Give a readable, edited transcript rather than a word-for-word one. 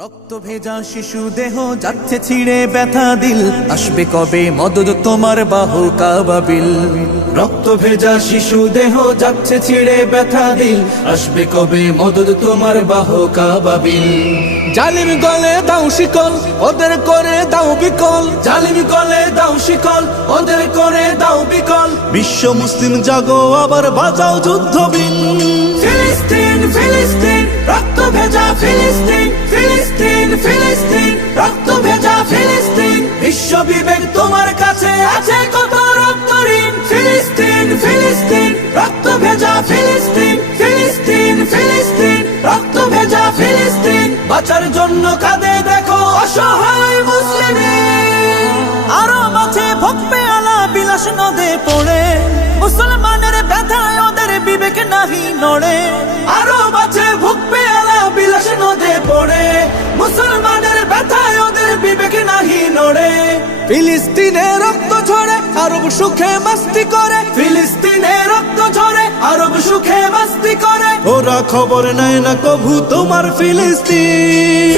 রক্ত ভেজা শিশু দেহ যাচ্ছে ছিঁড়ে ব্যথা দিল, আসবে কবে মদদ তোমার বাহু কাবাবিল। রক্ত ভেজা শিশু দেহ যাচ্ছে ছিঁড়ে ব্যথা দিল, আসবে কবে মদদ তোমার বাহু কাবাবিল। জালিম গলে দাও শিকল, ওদের করে দাও বিকল। জালিম গলে দাও শিকল, ওদের করে দাও বিকল। বিশ্ব মুসলিম জাগো আবার বাজাও যুদ্ধ বিন। ফিলিস্তিন ফিলিস্তিন রক্ত ভেজা ফিলিস্তিন, ফিলিস্তিন ফিলিস্তিন রক্ত ভেজা ফিলিস্তিন। বিশ্ব বিবেক তোমার কাছে আছে কত রক্ত ঋণ। ফিলিস্তিন ফিলিস্তিন রক্ত ভেজা ফিলিস্তিন, ফিলিস্তিন ফিলিস্তিন রক্ত ভেজা ফিলিস্তিন। বাঁচার জন্য কাঁদে দেখো অসহায় মুসলিম। আরো মাঝে ভোগবে আলা বিলাস নদে পড়ে, মুসলমানের ব্যথায় ওদের বিবেক নাহি নড়ে। আরো মাঝে ভোগবে আলা বিলাস নদে পড়ে, মুসলমানের ব্যথায় ওদের বিবেক নাহি নড়ে। ফিলিস্তিনে রক্ত ঝরে আরব সুখে মস্তি করে, ফিলিস্তিনে রক্ত ঝরে আরব সুখে মস্তি করে। ওরা খবর নেয় না কভু তোমার ফিলিস্তিন।